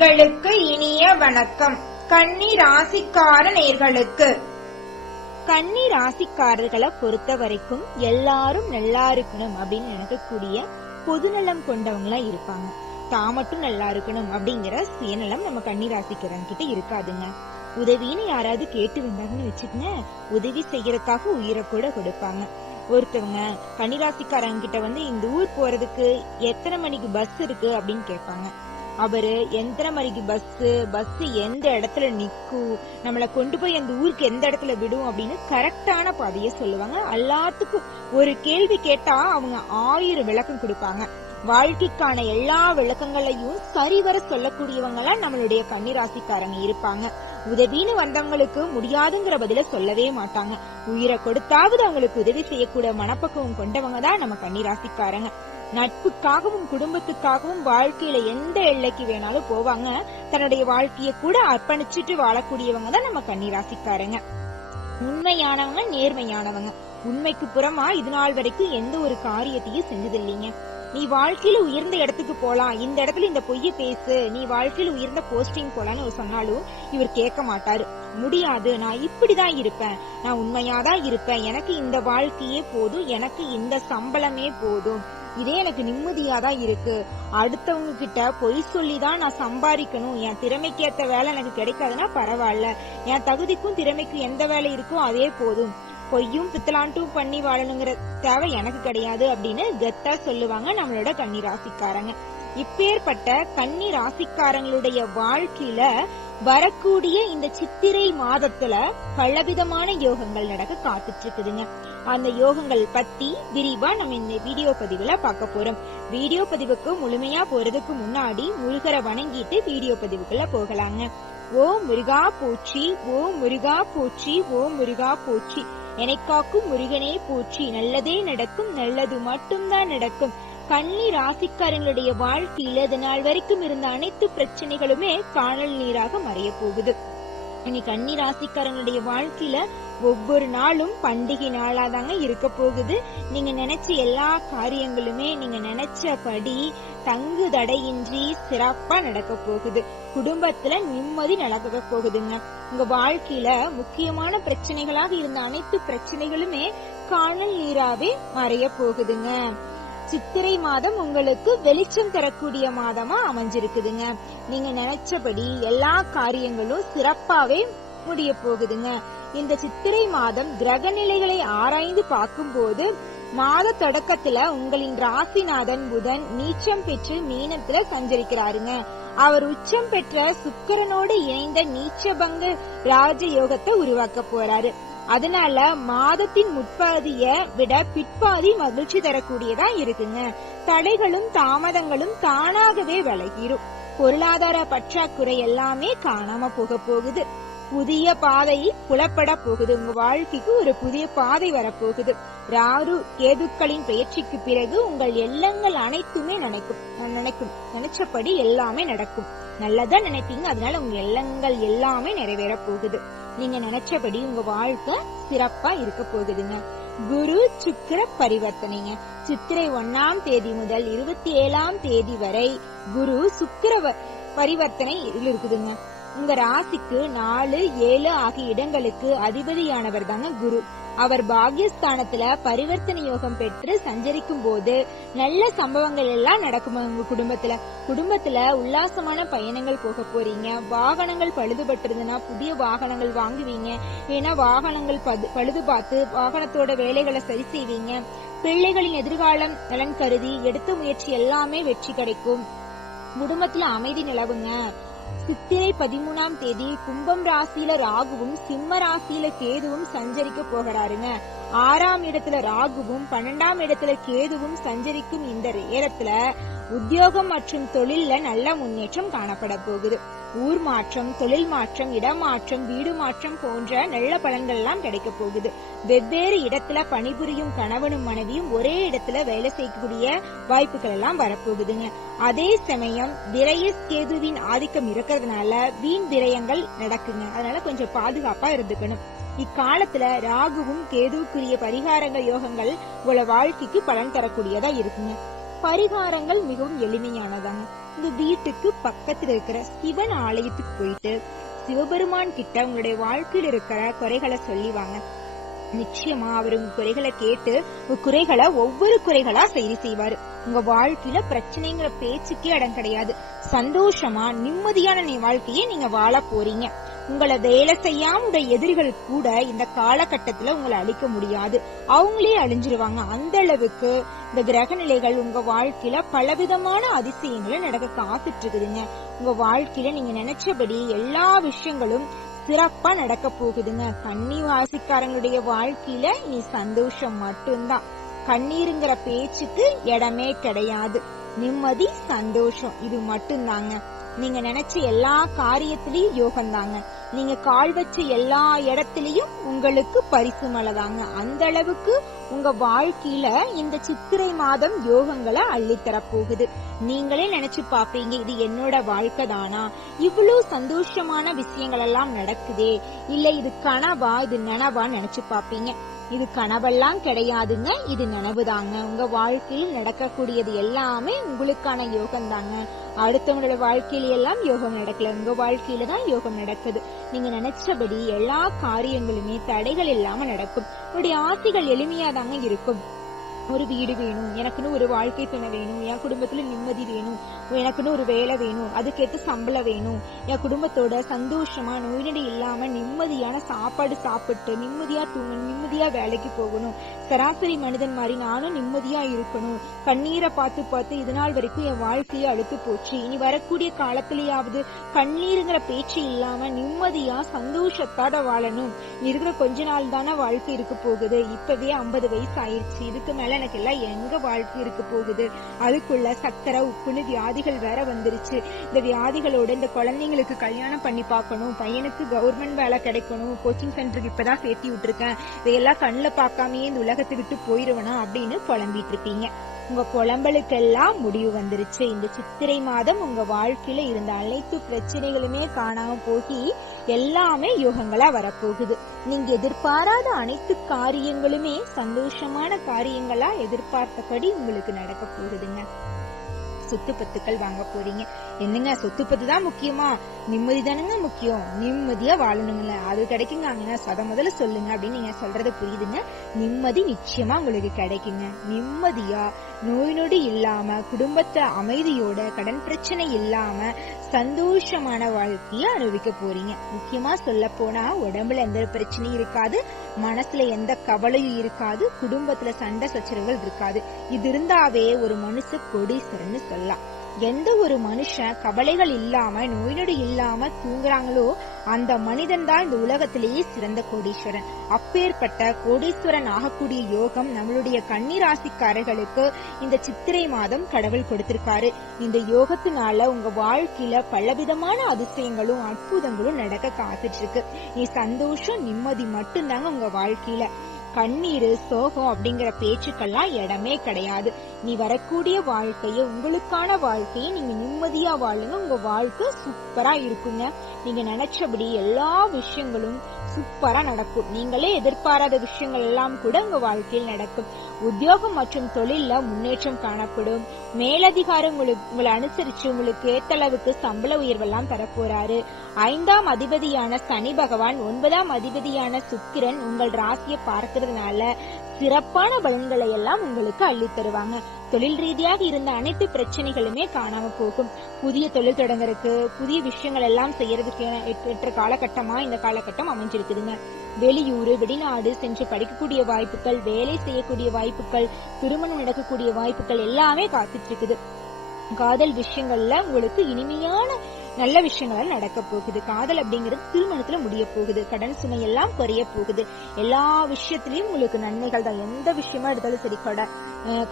நேர்களுக்கு இனிய வணக்கம். கன்னி ராசிக்கார நேர்களுக்கு கன்னி ராசிக்காரர்களை பொறுத்த வரைக்கும் எல்லாரும் நல்லா இருக்கணும் அப்படின்னு நினைக்கக்கூடிய பொதுநலம் கொண்டவங்களா இருப்பாங்க. தான் மட்டும் நல்லா இருக்கணும் அப்படிங்கிற சுயநலம் நம்ம கன்னி ராசிக்காரன் கிட்ட இருக்காதுங்க. உதவின்னு யாராவது கேட்டு வந்தாங்கன்னு வச்சுக்கங்க, உதவி செய்யறதுக்காக உயிரை கூட கொடுப்பாங்க. ஒருத்தவங்க கன்னிராசிக்காரங்க கிட்ட இந்த ஊர் போறதுக்கு எத்தனை மணிக்கு பஸ் இருக்கு அப்படின்னு கேட்பாங்க. அவரு எத்தனை மணிக்கு பஸ் எந்த இடத்துல நிக்கும், நம்மளை கொண்டு போய் அந்த ஊருக்கு எந்த இடத்துல விடும் அப்படின்னு கரெக்டான பாதைய சொல்லுவாங்க. எல்லாத்துக்கும் ஒரு கேள்வி கேட்டா அவங்க 1000 விளக்கம் கொடுப்பாங்க. வாழ்க்கைக்கான எல்லா விளக்கங்களையும் சரிவர சொல்லக்கூடியவங்க எல்லாம் நம்மளுடைய கன்னிராசிக்காரங்க இருப்பாங்க. உதவின்னு வந்தவங்களுக்கு முடியாதுங்கிற பதில சொல்லவே மாட்டாங்க. உயிரை கொடுத்தாவது அவங்களுக்கு உதவி செய்யக்கூடிய மனப்பக்குவம் கொண்டவங்க தான் நம்ம கன்னிராசிக்காரங்க. நட்புக்காகவும் குடும்பத்துக்காகவும் வாழ்க்கையில எந்த எல்லைக்கு வேணாலும் போவாங்க. தன்னுடைய வாழ்க்கைய கூட அர்ப்பணிச்சுட்டு வாழக்கூடியவங்க தான் நம்ம கன்னிராசிக்காரங்க. உண்மையானவங்க, நேர்மையானவங்க. உண்மைக்கு புறமா இது நாள் வரைக்கும் எந்த ஒரு காரியத்தையும் செஞ்சது இல்லைங்க. நீ வாழ்க்கையில உயர்ந்த இடத்துக்கு போலாம், இந்த இடத்துல இந்த பொய்ய பேசு, நீ வாழ்க்கையில உயர்ந்த போஸ்டிங் போலான்னு சொன்னாலும் இவர் கேட்க மாட்டாரு. முடியாது, நான் இப்படிதான் இருப்பேன், நான் உண்மையாதான் இருப்பேன், எனக்கு இந்த வாழ்க்கையே போதும், எனக்கு இந்த சம்பளமே போதும், இதே எனக்கு நிம்மதியாதான் இருக்கு, அடுத்தவங்க கிட்ட பொய் சொல்லிதான் நான் சம்பாதிக்கணும், என் திறமைக்கு ஏத்த வேலை எனக்கு கிடைக்காதுன்னா பரவாயில்ல, என் தகுதிக்கும் திறமைக்கும் எந்த வேலை இருக்கோ அதே போதும், பொய்யும் பித்தலாண்டும் பண்ணி வாழணுங்கிற தேவை எனக்கு கிடையாது அப்படின்னு கெத்தா சொல்லுவாங்க நம்மளோட கன்னி ராசிக்காரங்க. இப்பேற்பட்ட கன்னி ராசிக்காரங்களுடைய வாழ்க்கையில வரக்கூடிய இந்த சித்திரை மாதத்துல பலவிதமான யோகங்கள் நடக்க காத்துட்டு இருக்குதுங்க. அந்த யோகங்கள் பத்தி விரிவா நம்ம இந்த வீடியோ பதிவுல பார்க்க போறோம். வீடியோ பதிவுக்கு முழுமையா போறதுக்கு முன்னாடி முருகரை வணங்கிட்டு வீடியோ பதிவுக்குள்ள போகலாங்க. ஓம் முருகா போற்றி, ஓம் முருகா போற்றி, ஓம் முருகா போற்றி, எனக்காக்கும் முருகனே போற்றி, நல்லதே நடக்கும், நல்லது மட்டும்தான் நடக்கும். கன்னி ராசிக்காரங்களுடைய வாழ்க்கையில இது நாள் வரைக்கும் இருந்த அனைத்து பிரச்சனைகளுமே காணல் நீராக மறைய போகுது. இனி கன்னி ராசிக்காரங்களுடைய வாழ்க்கையில ஒவ்வொரு நாளும் பண்டிகை நாளாதாங்க இருக்க போகுது. நீங்க நினைச்ச எல்லா காரியங்களுமே நீங்க நினைச்சபடி தங்கு தடையின்றி சிறப்பா நடக்க போகுது. குடும்பத்துல நிம்மதி நடக்க போகுதுங்க. உங்க வாழ்க்கையில முக்கியமான பிரச்சனைகளாக இருந்த அனைத்து பிரச்சனைகளுமே காணல் நீராவே மறைய போகுதுங்க. சித்திரை மாதம் உங்களுக்கு வெளிச்சம் தரக்கூடிய மாதமா அமைஞ்சிருக்குதுங்க. நீங்க நினைச்சபடி எல்லா காரியங்களும் சிறப்பாவே முடிய போகுதுங்க. இந்த சித்திரை மாதம் கிரக நிலைகளை ஆராய்ந்து பார்க்கும் போது மாத தொடக்கத்துல உங்களின் ராசிநாதன் புதன் நீச்சம் பெற்று மீனத்துல சஞ்சரிக்கிறாருங்க. அவர் உச்சம் பெற்ற சுக்கிரனோடு இணைந்த நீச்சபங்க ராஜயோகத்தை உருவாக்க போறாரு. அதனால மாதத்தின் முற்பாதிய விட பிற்பாதி மகிழ்ச்சி தரக்கூடியதா இருக்குங்க. தடைகளும் தாமதங்களும் தானாகவே விலகிரும். பொருளாதார பற்றாக்குறை எல்லாமே காணாம போகுது. புதிய பாதை புலப்பட போகுது. உங்க வாழ்க்கைக்கு ஒரு புதிய பாதை வரப்போகுது. ராகு கேதுக்களின் பயிற்சிக்கு பிறகு உங்கள் எண்ணங்கள் அனைத்துமே நினைச்சபடி எல்லாமே நடக்கும். நல்லதா நினைப்பீங்க, அதனால உங்க எண்ணங்கள் எல்லாமே நிறைவேற போகுது. நீங்க நினைச்சபடி உங்க வாழ்க்கை சிறப்பா இருக்க போகுதுங்க. குரு சுக்கிர பரிவர்த்தனைங்க. சித்திரை 1ஆம் தேதி முதல் 27ஆம் தேதி வரை குரு சுக்கிர பரிவர்த்தனை இருக்குதுங்க. உங்க ராசிக்கு 4, 7 ஆகிய இடங்களுக்கு அதிபதியானவர் தாங்க குரு. அவர் பாக்யஸ்தானத்துல பரிவர்த்தனை யோகம் பெற்று சஞ்சரிக்கும் போது நல்ல சம்பவங்கள் எல்லாம் நடக்கும். உங்க குடும்பத்துல உல்லாசமான பயணங்கள் போக போறீங்க. வாகனங்கள் பழுதுபட்டிருந்தனா புதிய வாகனங்கள் வாங்குவீங்க. ஏன்னா வாகனங்கள் பழுது பார்த்து வாகனத்தோட வேலைகளை சரி செய்வீங்க. பிள்ளைகளின் எதிர்காலம் நலன் கருதி எடுத்த முயற்சி எல்லாமே வெற்றி கிடைக்கும். குடும்பத்துல அமைதி நிலவுங்க. சித்திரை 13ஆம் தேதி கும்பம் ராசியில ராகுவும் சிம்ம ராசியில கேதுவும் சஞ்சரிக்க போகிறாருங்க. 6ஆம் இடத்துல ராகுவும் 12ஆம் இடத்துல கேதுவும் சஞ்சரிக்கும் இந்த நேரத்துல உத்தியோகம் மற்றும் தொழில்ல நல்ல முன்னேற்றம் காணப்பட போகுது. ஊர் மாற்றம், தொழில் மாற்றம், இடமாற்றம், வீடு மாற்றம் போன்ற நல்ல பலன்கள் எல்லாம் கிடைக்க போகுது. வெவ்வேறு இடத்துல பணிபுரியும் கணவனும் மனைவியும் ஒரே இடத்துல வேலை செய்யக்கூடிய வாய்ப்புகள் எல்லாம் வரப்போகுதுங்க. அதே சமயம் விரயஸ் கேதுவின் ஆதிக்கம் இருக்கிறதுனால வீண் விரயங்கள் நடக்குங்க. அதனால கொஞ்சம் பாதுகாப்பா இருந்துக்கணும். இக்காலத்துல ராகுவும் கேதுவுக்குரிய பரிகாரங்கள் யோகங்கள் உங்கள வாழ்க்கைக்கு பலன் தரக்கூடியதா இருக்குங்க. பரிகாரங்கள் மிகவும் எளிமையானதாங்க. உங்க வீட்டுக்கு பக்கத்துல இருக்கிற சிவன் ஆலயத்துக்கு போயிட்டு சிவபெருமான் கிட்ட உங்களுடைய வாழ்க்கையில் இருக்கிற குறைகளை சொல்லிவாங்க. நிச்சயமா அவர் உங்க குறைகளை கேட்டு உங்க குறைகளை ஒவ்வொரு குறைகளா சரி செய்வாரு. உங்க வாழ்க்கையில பிரச்சனைங்கிற பேச்சுக்கே இடம் கிடையாது. சந்தோஷமா நிம்மதியான வாழ்க்கையை நீங்க வாழ போறீங்க. உங்களை வேலை செய்யாம உடைய எதிரிகள் கூட இந்த காலகட்டத்துல உங்களை அழிக்க முடியாது, அவங்களே அழிஞ்சிருவாங்க. அந்த அளவுக்கு இந்த கிரக நிலைகள் உங்க வாழ்க்கையில பலவிதமான அதிசயங்களை நடக்க காத்துட்டு இருக்குதுங்க. உங்க வாழ்க்கையில நீங்க நினைச்சபடி எல்லா விஷயங்களும் சிறப்பா நடக்க போகுதுங்க. கன்னி ராசிக்காரங்களுடைய வாழ்க்கையில நீ சந்தோஷம் மட்டும்தான். கண்ணீருங்கிற பேச்சுக்கு இடமே கிடையாது. நிம்மதி, சந்தோஷம், இது மட்டும்தாங்க. நீங்க நினைச்ச எல்லா காரியத்திலயும் யோகம் தாங்க. நீங்க கால் வச்ச எல்லா இடத்திலயும் உங்களுக்கு பரிசு மழைதாங்க. அந்த அளவுக்கு உங்க வாழ்க்கையில இந்த சித்திரை மாதம் யோகங்களை அள்ளித்தர போகுது. நீங்களே நினைச்சு பாப்பீங்க, இது என்னோட வாழ்க்கை தானா, இவ்வளவு சந்தோஷமான விஷயங்கள் எல்லாம் நடக்குதே, இல்ல இது கனவா, இது நனவா நினைச்சு பாப்பீங்க. இது கனவெல்லாம் கிடையாதுங்க, இது நினைவுதாங்க. உங்க வாழ்க்கையில் நடக்கக்கூடியது எல்லாமே உங்களுக்கான யோகம் தாங்க. அடுத்தவங்களோட வாழ்க்கையில எல்லாம் யோகம் நடக்கல, உங்க வாழ்க்கையில தான் யோகம் நடக்குது. நீங்க நினைச்சபடி எல்லா காரியங்களுமே தடைகள் இல்லாம நடக்கும். உங்களுடைய ஆசைகள் எளிமையா தாங்க இருக்கும். ஒரு வீடு வேணும், எனக்குன்னு ஒரு வாழ்க்கை துணை வேணும், என் குடும்பத்துல நிம்மதி வேணும், எனக்குன்னு ஒரு வேலை வேணும், அதுக்கேற்ற சம்பளம் வேணும், என் குடும்பத்தோட சந்தோஷமா நோய் நொடி இல்லாம நிம்மதியான சாப்பாடு சாப்பிட்டு நிம்மதியா தூங்கணும், நிம்மதியா வேலைக்கு போகணும், சராசரி மனிதன் மாதிரி நானும் நிம்மதியா இருக்கணும். கண்ணீரை பார்த்து பார்த்து இது நாள் வரைக்கும் என் வாழ்க்கையே அழுத்து போச்சு, இனி வரக்கூடிய காலத்திலேயாவது கண்ணீருங்கிற பேச்சு இல்லாம நிம்மதியா சந்தோஷத்தோட வாழணும். இருக்கிற கொஞ்ச நாள் தானே வாழ்க்கை இருக்க போகுது, இப்பவே 50 வயசு ஆயிடுச்சு, இதுக்கு மேல எனக்கு எல்லாம் எங்க வாழ்க்கை இருக்க போகுது, அதுக்குள்ள சக்கரை உப்புன்னு வியாதிகள் வேற வந்துருச்சு. இந்த வியாதிகளோட இந்த குழந்தைங்களுக்கு கல்யாணம் பண்ணி பார்க்கணும், பையனுக்கு கவர்மெண்ட் வேலை கிடைக்கணும், கோச்சிங் சென்டருக்கு இப்பதான் சேர்த்தி விட்டுருக்கேன், இதையெல்லாம் கண்ணுல பார்க்காமயே இந்த உலகத்தை விட்டு போயிருவனா அப்படின்னு புலம்பிட்டு இருப்பீங்க. உங்க புலம்பலுக்கெல்லாம் முடிவு வந்துருச்சு. இந்த சித்திரை மாதம் உங்க வாழ்க்கையில இருந்த அனைத்து பிரச்சனைகளுமே காணாம போகி எல்லாமே யோகங்களா வரப்போகுது. நீங்க எதிர்பாராத அனைத்து காரியங்களுமே சந்தோஷமான காரியங்களா எதிர்பார்த்தபடி உங்களுக்கு நடக்க போகுதுங்க. சொத்து பத்துக்கள் வாங்க போறீங்க. என்னங்க சொத்து பத்து தான் முக்கியமா, நிம்மதி தானுங்க முக்கியம், நிம்மதியா வாழணுங்கள, அது கிடைக்குங்க முதல்ல சொல்லுங்க அப்படின்னு நீங்க சொல்றது புரியுதுங்க. நிம்மதி நிச்சயமா உங்களுக்கு கிடைக்குங்க. நிம்மதியா நோய் நொடி இல்லாம குடும்பத்தை அமைதியோட கடன் பிரச்சனை இல்லாம சந்தோஷமான வாழ்க்கைய அனுபவிக்க போறீங்க. முக்கியமா சொல்ல போனா உடம்புல எந்த பிரச்சனையும் இருக்காது, மனசுல எந்த கவலையும் இருக்காது, குடும்பத்துல சண்டை சச்சரவுகள் இருக்காது. இது இருந்தாவே ஒரு மனுஷ கோடீஸ்வரன்னு சொல்லலாம். எந்த ஒரு மனுஷன் கவலைகள் இல்லாம நோய் நொடி இல்லாம தூங்குறாங்களோ அந்த மனிதன் தான் இந்த உலகத்திலேயே சிறந்த கோடீஸ்வரன். அப்பேற்பட்ட கோடீஸ்வரன் ஆகக்கூடிய யோகம் நம்மளுடைய கன்னி ராசிக்காரர்களுக்கு இந்த சித்திரை மாதம் கடவுள் கொடுத்திருக்காரு. இந்த யோகத்தினால உங்க வாழ்க்கையில பலவிதமான அதிசயங்களும் அற்புதங்களும் நடக்க காத்துட்டு இருக்கு. நீ சந்தோஷம் நிம்மதி மட்டும்தாங்க உங்க வாழ்க்கையில. கண்ணீரு சோகம் அப்படிங்கிற பேச்சுக்கெல்லாம் இடமே கிடையாது. நீ வரக்கூடிய வாழ்க்கைய உங்களுக்கான வாழ்க்கையை நீங்க நிம்மதியா வாழுங்க. உங்க வாழ்க்கை சூப்பரா இருக்குங்க. நீங்க நினைச்சபடி எல்லா விஷயங்களும் சூப்பரா நடக்கும். நீங்களே எதிர்பாராத விஷயங்கள் எல்லாம் கூட உங்க வாழ்க்கையில் நடக்கும். உத்தியோகம் மற்றும் தொழில முன்னேற்றம் காணப்படும். மேலதிகாரம் உங்களை அனுசரிச்சு உங்களுக்கு ஏத்த அளவுக்கு சம்பள உயர்வெல்லாம் தரப்போறாரு. 5ஆம் அதிபதியான சனி பகவான் 9ஆம் அதிபதியான சுக்கிரன் உங்கள் ராசியை பார்க்கறதுனால சிறப்பான பலன்களை எல்லாம் உங்களுக்கு அள்ளி தருவாங்க. தொழில் ரீதியாக இருந்த அனைத்து பிரச்சனைகளுமே காணாம போகும். புதிய தொழில் தொடங்குறதுக்கு புதிய விஷயங்கள் எல்லாம் செய்யறதுக்கு ஏற்ற காலகட்டமா இந்த காலகட்டம் அமைஞ்சிருக்குதுங்க. வெளியூரு வெளிநாடு சென்று படிக்கக்கூடிய வாய்ப்புகள், வேலை செய்யக்கூடிய வாய்ப்புகள், திருமணம் நடக்கக்கூடிய வாய்ப்புகள் எல்லாமே காத்துட்டு இருக்குது. காதல் விஷயங்கள்ல உங்களுக்கு இனிமையான நல்ல விஷயங்கள் நடக்க போகுது. காதல் அப்படிங்கிறது திருமணத்துல முடிய போகுது. கடன் சுமை எல்லாம் குறைய போகுது. எல்லா விஷயத்திலயும் உங்களுக்கு நன்மைகள் தான். எந்த விஷயமா எடுத்தாலும் சரி,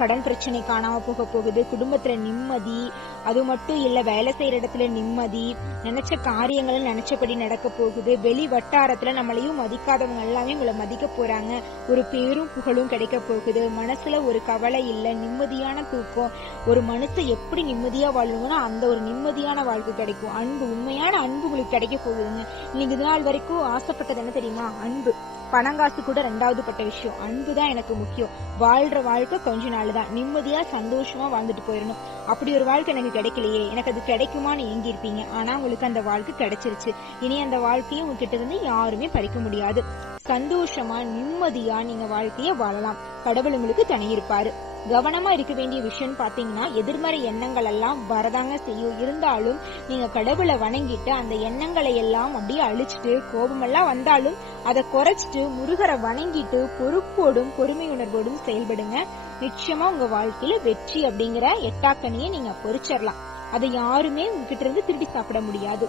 கடன் பிரச்சனை காணாம போக போகுது. குடும்பத்துல நிம்மதி, அது மட்டும் இல்ல வேலை செய்யற இடத்துல நிம்மதி, நினைச்ச காரியங்களும் நினைச்சபடி நடக்க போகுது. வெளி வட்டாரத்துல நம்மளையும் மதிக்காதவங்க எல்லாமே உங்களை மதிக்க போறாங்க. ஒரு பேரும் புகழும் கிடைக்க போகுது. மனசுல ஒரு கவலை இல்ல, நிம்மதியான தூக்கம். ஒரு மனுஷன் எப்படி நிம்மதியா வாழணும்னா அந்த ஒரு நிம்மதியான வாழ்க்கை கிடைக்கும். அன்பு, உண்மையான அன்பு உங்களுக்கு கிடைக்க போகுதுங்க. நீங்க இது நாள் வரைக்கும் ஆசைப்பட்டது என்ன தெரியுமா? அன்பு. பணங்காசு கூட ரெண்டாவது பட்ட விஷயம். அன்புதான் எனக்கு முக்கியம். வாழ்ற வாழ்க்கை கொஞ்ச நாள் தான், நிம்மதியா சந்தோஷமா வாழ்ந்துட்டு போயிடணும். அப்படி ஒரு வாழ்க்கை எனக்கு கிடைக்கலையே, எனக்கு அது கிடைக்குமான்னு ஏங்கி இருப்பீங்க. ஆனா உங்களுக்கு அந்த வாழ்க்கை கிடைச்சிருச்சு. இனி அந்த வாழ்க்கையை உங்ககிட்ட இருந்து யாருமே பறிக்க முடியாது. சந்தோஷமா நிம்மதியா நீங்க வாழ்க்கைய வாழலாம். கடவுள் உங்களுக்கு துணை இருப்பாரு. கவனமா இருக்க வேண்டிய விஷயம் பாத்தீங்கன்னா, எதிர்மறை எண்ணங்கள் எல்லாம் வரதாங்க செய்யும். இருந்தாலும் நீங்க கடவுளை வணங்கிட்டு அந்த எண்ணங்களை எல்லாம் அப்படியே அழிச்சிட்டு, கோபமெல்லாம் வந்தாலும் அதை குறைச்சிட்டு முருகரை வணங்கிட்டு பொறுப்போடும் பொறுமை உணர்வோடும் செயல்படுங்க. நிச்சயமா உங்க வாழ்க்கையில வெற்றி அப்படிங்கிற எட்டாக்கனியை நீங்க பொறிச்சிடலாம். அதை யாருமே உங்ககிட்ட இருந்து திருடி சாப்பிட முடியாது.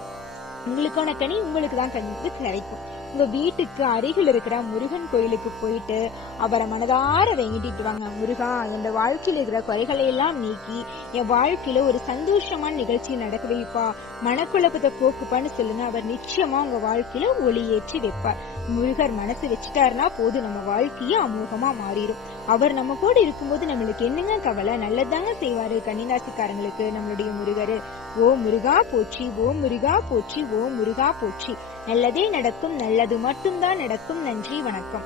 உங்களுக்கான கனி உங்களுக்கு தான் கிடைக்கும். உங்க வீட்டுக்கு அருகில் இருக்கிற முருகன் கோயிலுக்கு போயிட்டு அவரை மனதார வேண்டிட்டு வாங்க. முருகா, அந்த வாழ்க்கையில இருக்கிற குறைகளை எல்லாம் நீக்கி என் வாழ்க்கையில ஒரு சந்தோஷமான நிகழ்ச்சி நடக்க வைப்பா, மனக்குழப்பத்தை போக்குப்பான்னு சொல்லுங்க. அவர் நிச்சயமா உங்க வாழ்க்கையில ஒளியேற்றி வைப்பார். முருகர் மனசு வச்சுட்டாருன்னா போது, நம்ம வாழ்க்கையே அமோகமா மாறிடும். அவர் நம்ம கூட இருக்கும்போது நம்மளுக்கு என்னங்க கவலை, நல்லதாங்க செய்வாரு. கன்னிராசிக்காரங்களுக்கு நம்மளுடைய முருகரு. ஓ முருகா போற்றி, ஓ முருகா போற்றி, ஓ முருகா போற்றி. நல்லதே நடக்கும், நல்லது மட்டும்தான் நடக்கும். நன்றி, வணக்கம்.